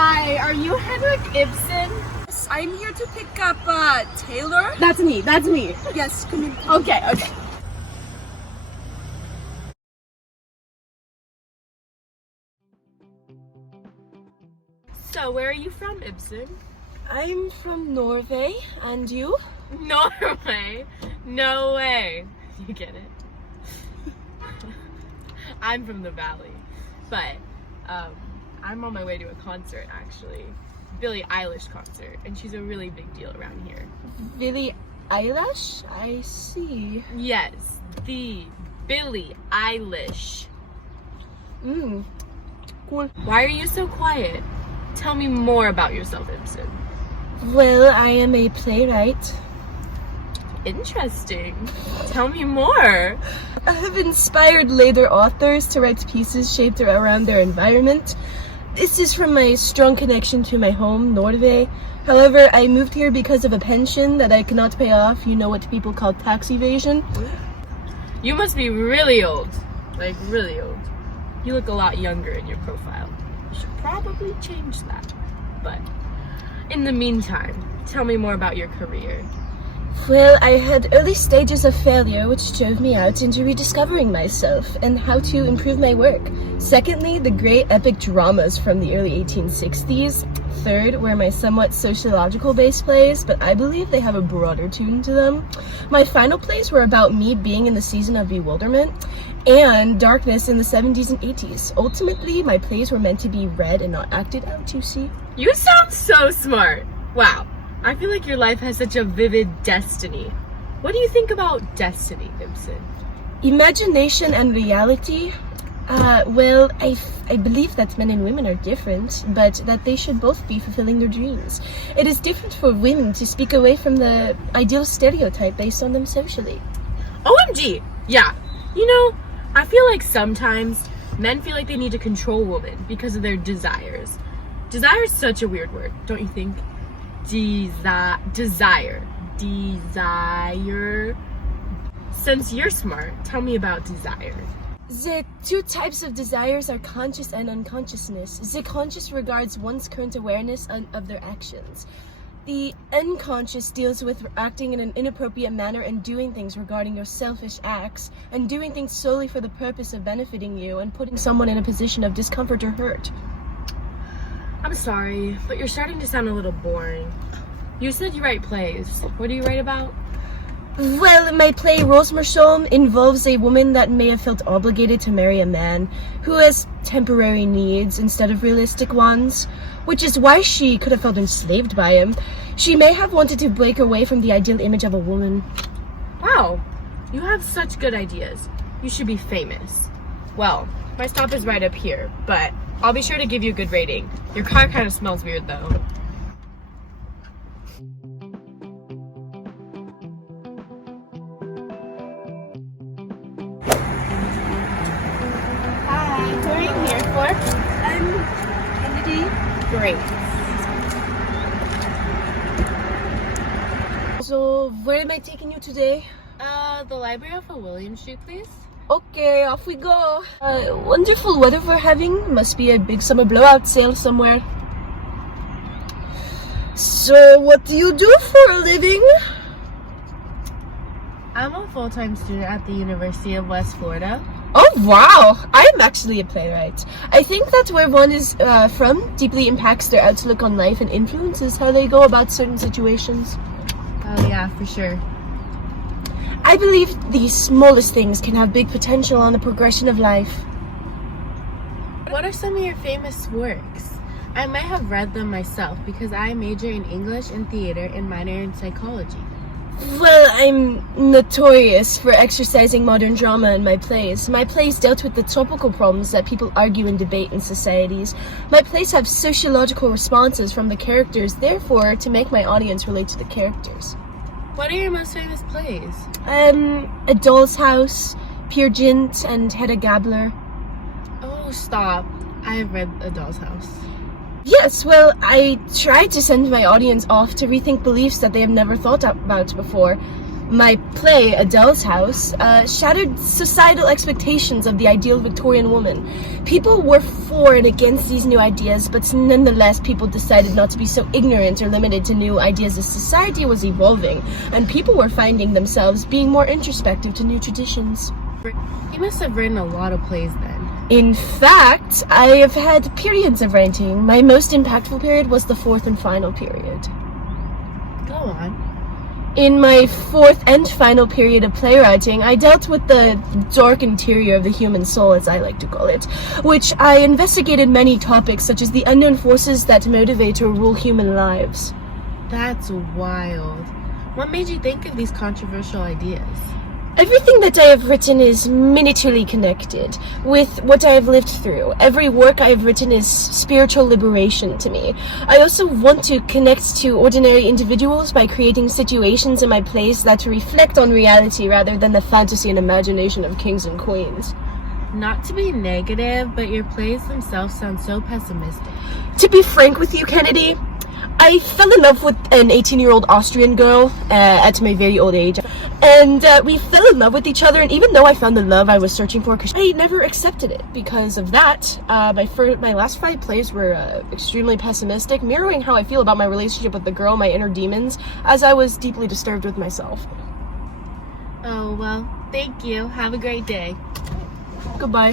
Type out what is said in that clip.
Hi, are you Henrik Ibsen? Yes, I'm here to pick up Taylor. That's me. Yes, come in. Okay. So, where are you from, Ibsen? I'm from Norway, and you? Norway? No way. You get it? I'm from the Valley, but I'm on my way to a concert, actually. Billie Eilish concert, and she's a really big deal around here. Billie Eilish? I see. Yes, the Billie Eilish. Cool. Why are you so quiet? Tell me more about yourself, Ibsen. Well, I am a playwright. Interesting. Tell me more. I have inspired later authors to write pieces shaped around their environment. This is from my strong connection to my home, Norway. However, I moved here because of a pension that I cannot pay off. You know what people call tax evasion. You must be really old. Like, really old. You look a lot younger in your profile. You should probably change that. But in the meantime, tell me more about your career. Well, I had early stages of failure which drove me out into rediscovering myself and how to improve my work. Secondly, the great epic dramas from the early 1860s. Third, were my somewhat sociological-based plays, but I believe they have a broader tune to them. My final plays were about me being in the season of bewilderment and darkness in the 70s and 80s. Ultimately, my plays were meant to be read and not acted out, you see. You sound so smart. Wow. I feel like your life has such a vivid destiny. What do you think about destiny, Ibsen? Imagination and reality? Well, I believe that men and women are different, but that they should both be fulfilling their dreams. It is different for women to speak away from the ideal stereotype based on them socially. OMG! Yeah. You know, I feel like sometimes men feel like they need to control women because of their desires. Desire is such a weird word, don't you think? Desire. Since you're smart, tell me about desire. The two types of desires are conscious and unconsciousness. The conscious regards one's current awareness of their actions. The unconscious deals with acting in an inappropriate manner and doing things regarding your selfish acts, and doing things solely for the purpose of benefiting you and putting someone in a position of discomfort or hurt. I'm sorry, but you're starting to sound a little boring. You said you write plays. What do you write about? Well, my play Rosemersholm involves a woman that may have felt obligated to marry a man who has temporary needs instead of realistic ones, which is why she could have felt enslaved by him. She may have wanted to break away from the ideal image of a woman. Wow, you have such good ideas. You should be famous. Well, my stop is right up here, but I'll be sure to give you a good rating. Your car kind of smells weird, though. Hi, who are you here for? I'm Kennedy. Great. So, where am I taking you today? The library off of William Street, please. Okay, off we go. Wonderful weather we're having. Must be a big summer blowout sale somewhere. So, what do you do for a living? I'm a full-time student at the University of West Florida. Oh, wow. I'm actually a playwright. I think that where one is from deeply impacts their outlook on life and influences how they go about certain situations. Oh yeah, for sure. I believe the smallest things can have big potential on the progression of life. What are some of your famous works? I might have read them myself because I major in English and theater and minor in psychology. Well, I'm notorious for exercising modern drama in my plays. My plays dealt with the topical problems that people argue and debate in societies. My plays have sociological responses from the characters, therefore, to make my audience relate to the characters. What are your most famous plays? A Doll's House, Peer Gynt, and Hedda Gabler. Oh, stop. I have read A Doll's House. Yes, well, I try to send my audience off to rethink beliefs that they have never thought about before. My play, Adele's House, shattered societal expectations of the ideal Victorian woman. People were for and against these new ideas, but nonetheless, people decided not to be so ignorant or limited to new ideas as society was evolving, and people were finding themselves being more introspective to new traditions. You must have written a lot of plays then. In fact, I have had periods of writing. My most impactful period was the fourth and final period. Go on. In my fourth and final period of playwriting, I dealt with the dark interior of the human soul, as I like to call it, which I investigated many topics such as the unknown forces that motivate or rule human lives. That's wild. What made you think of these controversial ideas? Everything that I have written is minutely connected with what I have lived through. Every work I have written is spiritual liberation to me. I also want to connect to ordinary individuals by creating situations in my plays that reflect on reality rather than the fantasy and imagination of kings and queens. Not to be negative, but your plays themselves sound so pessimistic. To be frank with you, Kennedy, I fell in love with an 18-year-old Austrian girl at my very old age. And we fell in love with each other, and even though I found the love I was searching for, I never accepted it. Because of that, my last 5 plays were extremely pessimistic, mirroring how I feel about my relationship with the girl, my inner demons, as I was deeply disturbed with myself. Oh, well, thank you. Have a great day. Goodbye.